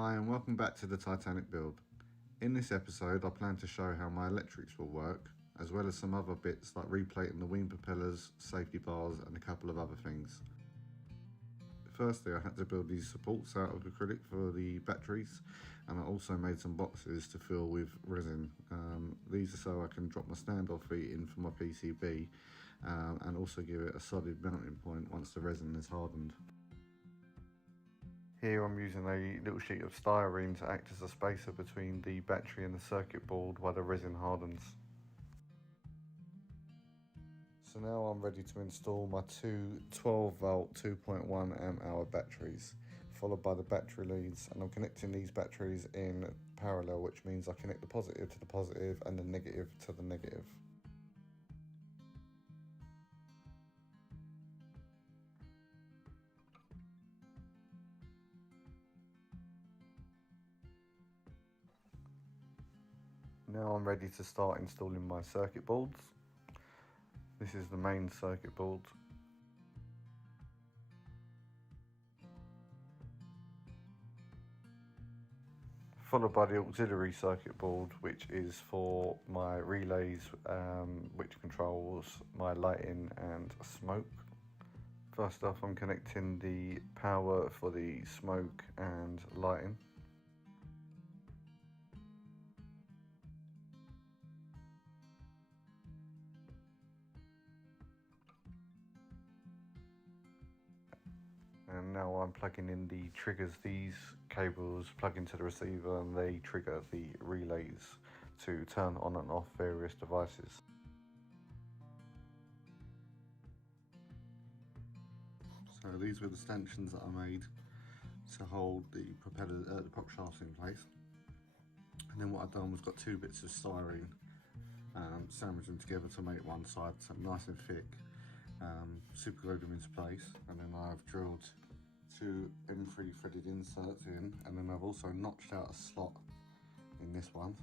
Hi and welcome back to the Titanic build. In this episode I plan to show how my electrics will work, as well as some other bits like replating the wing propellers, safety bars and a couple of other things. Firstly, I had to build these supports out of acrylic for the batteries, and I also made some boxes to fill with resin. These are so I can drop my standoff feet in for my PCB and also give it a solid mounting point once the resin is hardened. Here I'm using a little sheet of styrene to act as a spacer between the battery and the circuit board while the resin hardens. So now I'm ready to install my two 12 volt 2.1 amp hour batteries, followed by the battery leads, and I'm connecting these batteries in parallel, which means I connect the positive to the positive and the negative to the negative. Now I'm ready to start installing my circuit boards. This is the main circuit board. Followed by the auxiliary circuit board, which is for my relays, which controls my lighting and smoke. First off, I'm connecting the power for the smoke and lighting. And now I'm plugging in the triggers. These cables plug into the receiver and they trigger the relays to turn on and off various devices. So these were the stanchions that I made to hold the propeller, the prop shafts in place. And then what I've done was got two bits of styrene, sandwiched them together to make one side so nice and thick, super glued them into place, and then I've drilled two M3 threaded inserts in, and then I've also notched out a slot in this one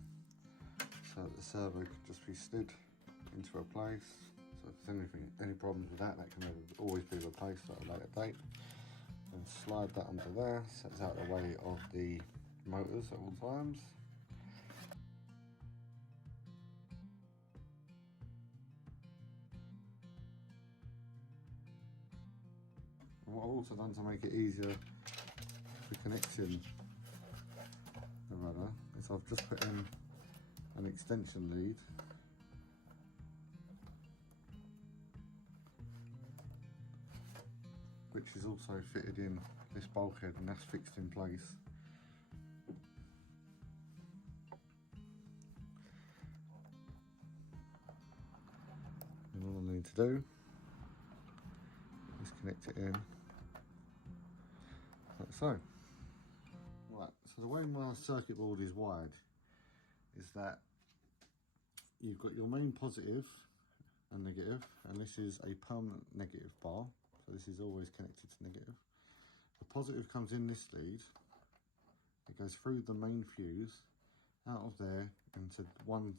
so that the servo can just be slid into a place. So if there's any problems with that can always be replaced at a later date. And slide that onto there, so it's out of the way of the motors at all times. And what I've also done to make it easier for connecting the rudder is I've just put in an extension lead which is also fitted in this bulkhead, and that's fixed in place. And all I need to do is connect it in like so. Right, so the way my circuit board is wired is that you've got your main positive and negative, and this is a permanent negative bar, so this is always connected to negative. The positive comes in this lead, it goes through the main fuse, out of there into one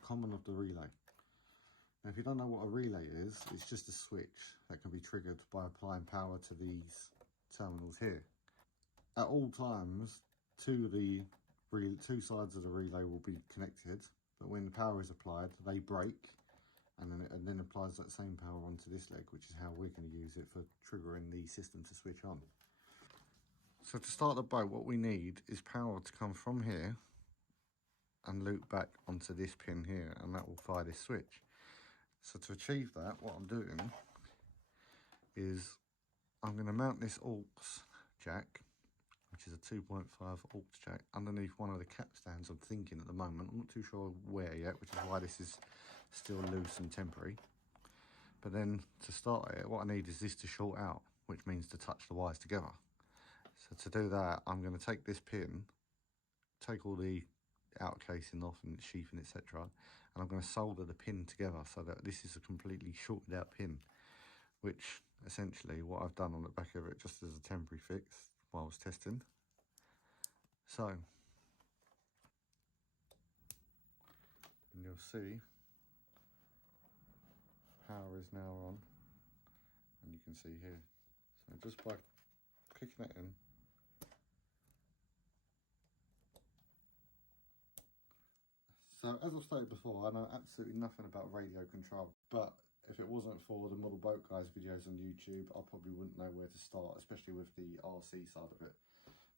common of the relay. Now if you don't know what a relay is, it's just a switch that can be triggered by applying power to these terminals here. At all times, two sides of the relay will be connected, but when the power is applied, they break, and then applies that same power onto this leg, which is how we're going to use it for triggering the system to switch on. So to start the boat, what we need is power to come from here and loop back onto this pin here, and that will fire this switch. So to achieve that, what I'm doing is I'm going to mount this aux jack, which is a 2.5 aux jack, underneath one of the cap stands I'm thinking at the moment. I'm not too sure where yet, which is why this is still loose and temporary. But then to start it, what I need is this to short out, which means to touch the wires together. So to do that, I'm going to take this pin, take all the outer casing off and sheathing, etc., and I'm going to solder the pin together so that this is a completely shorted out pin, which essentially what I've done on the back of it just as a temporary fix while I was testing. So, and you'll see power is now on, and you can see here. So just by clicking it in, So as I've stated before, I know absolutely nothing about radio control, but if it wasn't for the Model Boat Guys videos on YouTube, I probably wouldn't know where to start, especially with the RC side of it.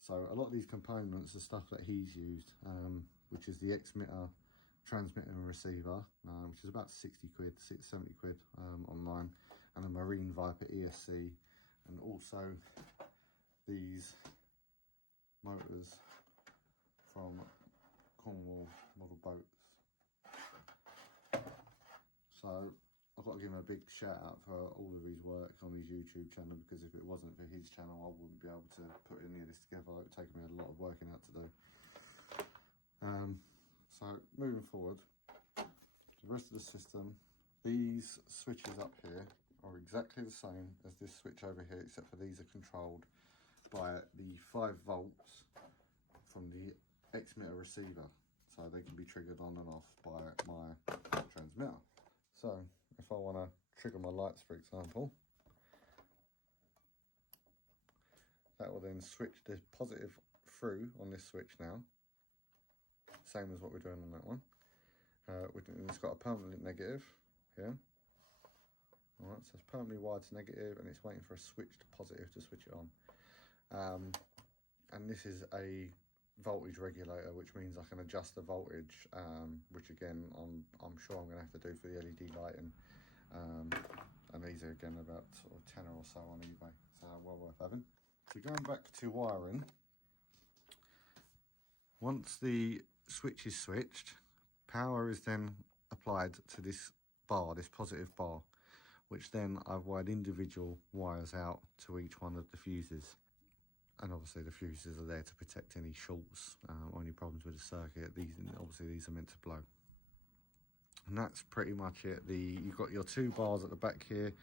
So a lot of these components are stuff that he's used, which is the X-mitter, transmitter and receiver, which is about 60 quid, 70 quid online, and a Marine Viper ESC, and also these motors from Cornwall Model Boats. So I've got to give him a big shout out for all of his work on his YouTube channel, because if it wasn't for his channel I wouldn't be able to put any of this together. It would take me a lot of working out to do. So moving forward, the rest of the system, these switches up here are exactly the same as this switch over here, except for these are controlled by the 5 volts from the X-mitter receiver, so they can be triggered on and off by my transmitter. So if I want to trigger my lights, for example, that will then switch the positive through on this switch now, same as what we're doing on that one. It's got a permanent negative here. Alright, so it's permanently wired to negative, and it's waiting for a switch to positive to switch it on. And this is a voltage regulator, which means I can adjust the voltage, which again I'm sure I'm going to have to do for the LED lighting. And these are again about sort of tenner or so on eBay, so well worth having. So going back to wiring, once the switch is switched, power is then applied to this bar, this positive bar, which then I've wired individual wires out to each one of the fuses. And obviously the fuses are there to protect any shorts or any problems with the circuit. These are meant to blow. And that's pretty much it. You've got your 2 bars at the back here,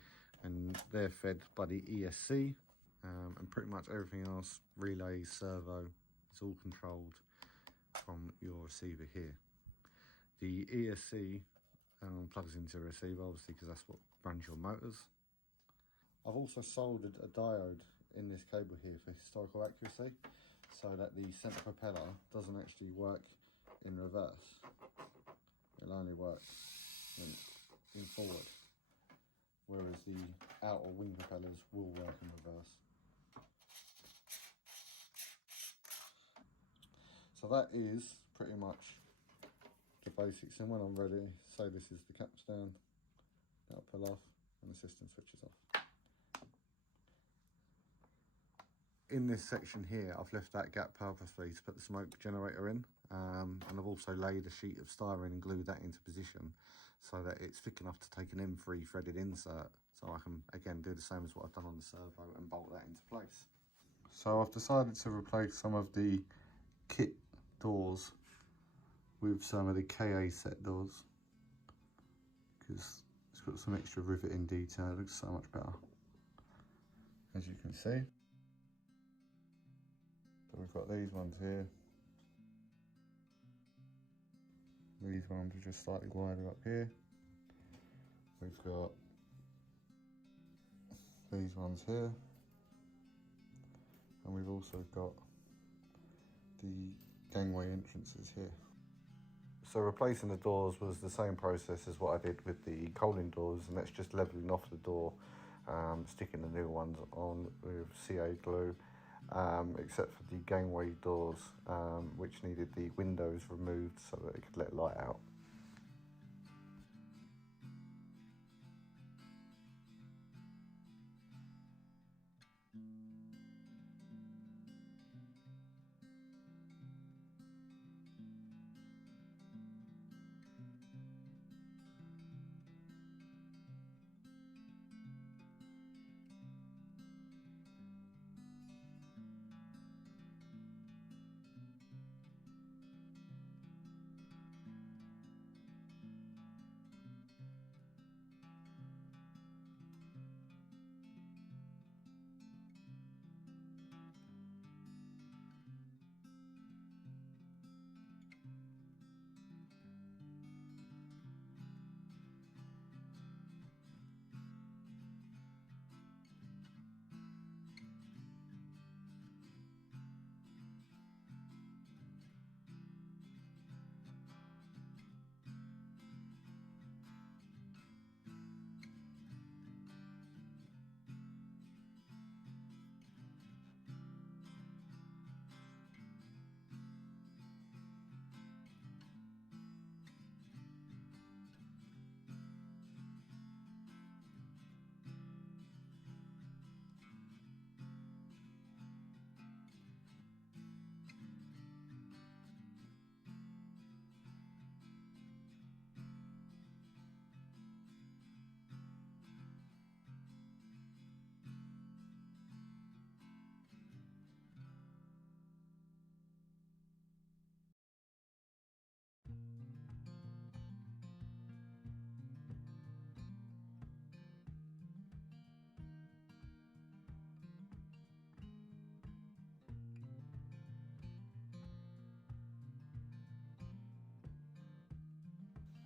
and they're fed by the ESC, and pretty much everything else, relays, servo, it's all controlled from your receiver here. The ESC plugs into the receiver, obviously, because that's what runs your motors. I've also soldered a diode in this cable here for historical accuracy, so that the centre propeller doesn't actually work in reverse. It'll only work in forward, whereas the outer wing propellers will work in reverse. So that is pretty much the basics, and when I'm ready, say this is the capstan, that'll pull off and the system switches off. In this section here, I've left that gap purposely to put the smoke generator in, and I've also laid a sheet of styrene and glued that into position so that it's thick enough to take an M3 threaded insert, so I can again do the same as what I've done on the servo and bolt that into place. So I've decided to replace some of the kit doors with some of the KA set doors, because it's got some extra riveting detail. It looks so much better, as you can see. So we've got these ones here. These ones are just slightly wider up here. We've got these ones here. And we've also got the gangway entrances here. So replacing the doors was the same process as what I did with the coaling doors, and that's just levelling off the door, sticking the new ones on with CA glue. Except for the gangway doors, which needed the windows removed so that it could let light out.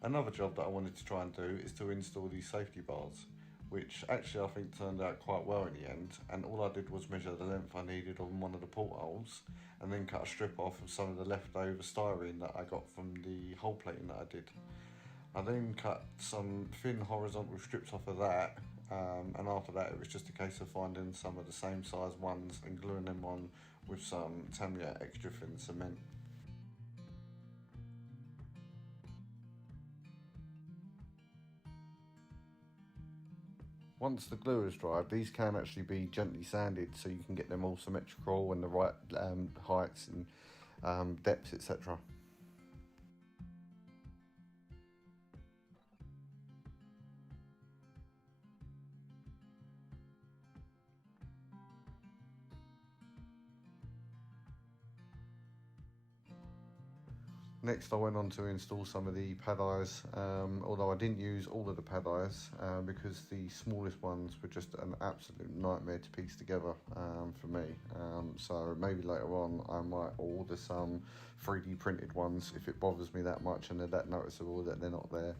Another job that I wanted to try and do is to install these safety bars, which actually I think turned out quite well in the end. And all I did was measure the length I needed on one of the portholes and then cut a strip off of some of the leftover styrene that I got from the hole plating that I did. I then cut some thin horizontal strips off of that, and after that it was just a case of finding some of the same size ones and gluing them on with some Tamiya extra thin cement. Once the glue is dried, these can actually be gently sanded so you can get them all symmetrical and the right heights and depths, etc. Next, I went on to install some of the pad eyes, although I didn't use all of the pad eyes because the smallest ones were just an absolute nightmare to piece together for me. So maybe later on I might order some 3D printed ones if it bothers me that much and they're that noticeable that they're not there.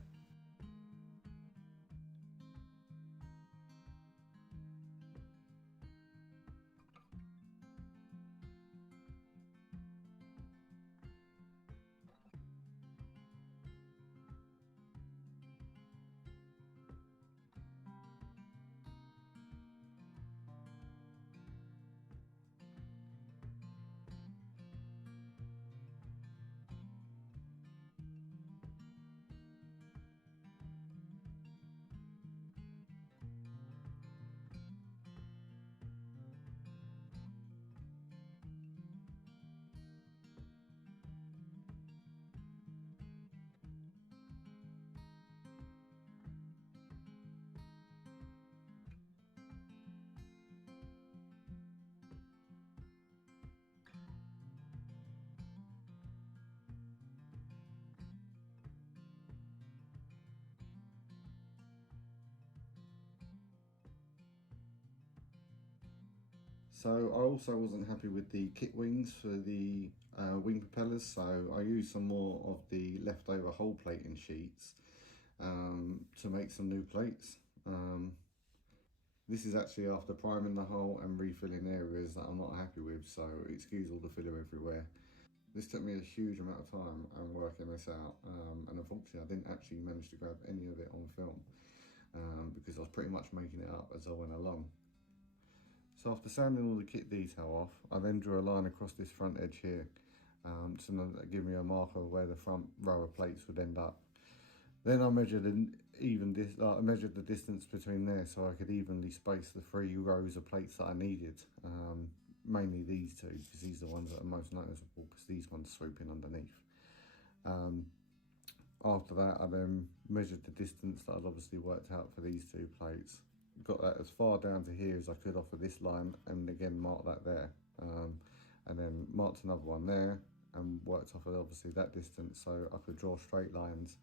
So I also wasn't happy with the kit wings for the wing propellers, so I used some more of the leftover hole plating sheets to make some new plates. This is actually after priming the hole and refilling areas that I'm not happy with, so excuse all the filler everywhere. This took me a huge amount of time and working this out, and unfortunately I didn't actually manage to grab any of it on film because I was pretty much making it up as I went along. So after sanding all the kit detail off, I then drew a line across this front edge here to give me a marker of where the front row of plates would end up. Then I measured I measured the distance between there so I could evenly space the 3 rows of plates that I needed. Mainly these two, because these are the ones that are most noticeable, because these ones swoop in underneath. After that, I then measured the distance that I'd obviously worked out for these 2 plates. Got that as far down to here as I could off of this line, and again marked that there. And then marked another one there, and worked off of obviously that distance so I could draw straight lines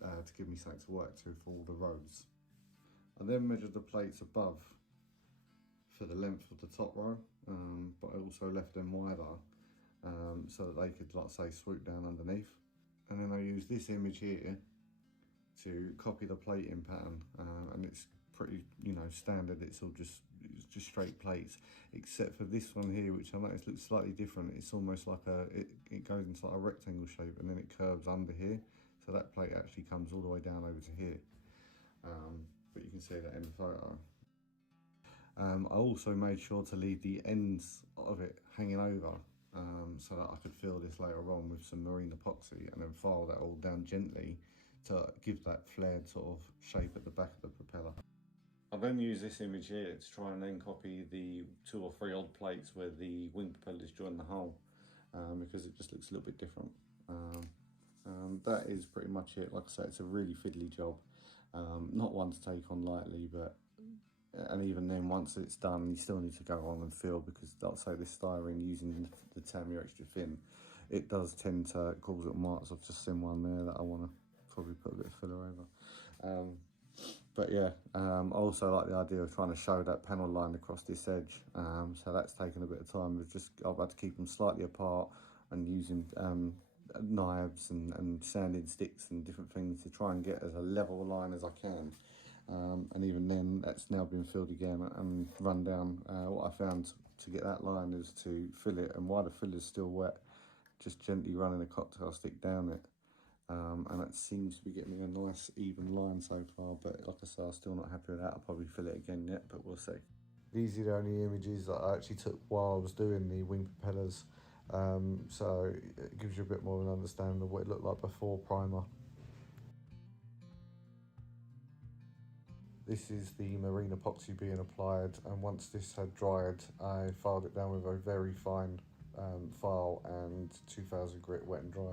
to give me something to work to for all the rows. I then measured the plates above for the length of the top row, but I also left them wider so that they could, like say, swoop down underneath. And then I used this image here to copy the plating pattern, and it's pretty, standard. It's just straight plates, except for this one here, which I noticed looks slightly different. It's almost like it goes into like a rectangle shape and then it curves under here. So that plate actually comes all the way down over to here. But you can see that in the photo. I also made sure to leave the ends of it hanging over so that I could fill this later on with some marine epoxy and then file that all down gently to give that flared sort of shape at the back of the propeller. I then use this image here to try and then copy the 2 or 3 odd plates where the wing propellers join the hull because it just looks a little bit different. That is pretty much it. Like I say, it's a really fiddly job, not one to take on lightly, and even then, once it's done, you still need to go on and fill because, like I say, this styrene using the Tamiya extra thin, it does tend to cause little marks. I've just seen one there that I want to probably put a bit of filler over. But yeah, I also like the idea of trying to show that panel line across this edge. So that's taken a bit of time. I've had to keep them slightly apart and using knives and sanding sticks and different things to try and get as a level line as I can. And even then, that's now been filled again and run down. What I found to get that line is to fill it, and while the fill is still wet, just gently running a cocktail stick down it. And that seems to be getting me a nice even line so far, but like I say, I'm still not happy with that. I'll probably fill it again yet, but we'll see. These are the only images that I actually took while I was doing the wing propellers, so it gives you a bit more of an understanding of what it looked like before primer. This is the marine epoxy being applied, and once this had dried, I filed it down with a very fine file and 2000 grit wet and dry.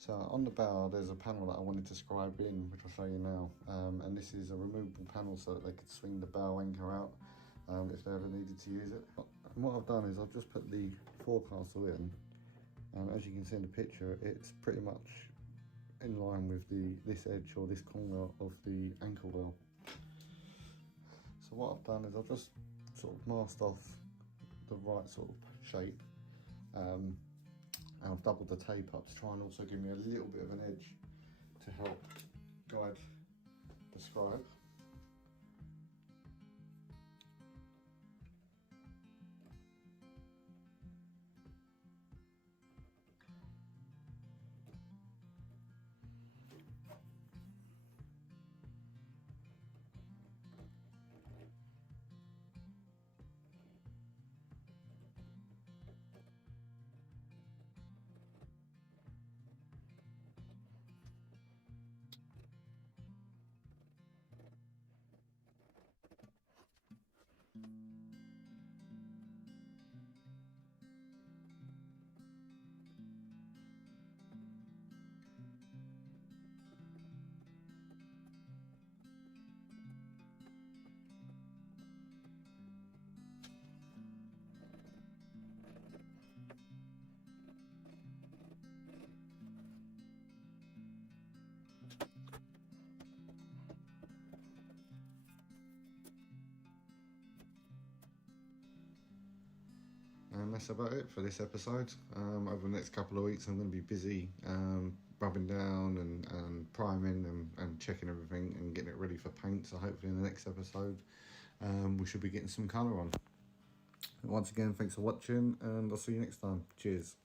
So on the bow, there's a panel that I wanted to scribe in, which I'll show you now. And this is a removable panel so that they could swing the bow anchor out if they ever needed to use it. And what I've done is I've just put the forecastle in. And as you can see in the picture, it's pretty much in line with this edge or this corner of the anchor wheel. So what I've done is I've just sort of masked off the right sort of shape. And I've doubled the tape up to try and also give me a little bit of an edge to help guide the scribe. And that's about it for this episode. Over the next couple of weeks I'm going to be busy rubbing down and priming and checking everything and getting it ready for paint, so hopefully in the next episode we should be getting some colour on. Once again, thanks for watching, and I'll see you next time. Cheers.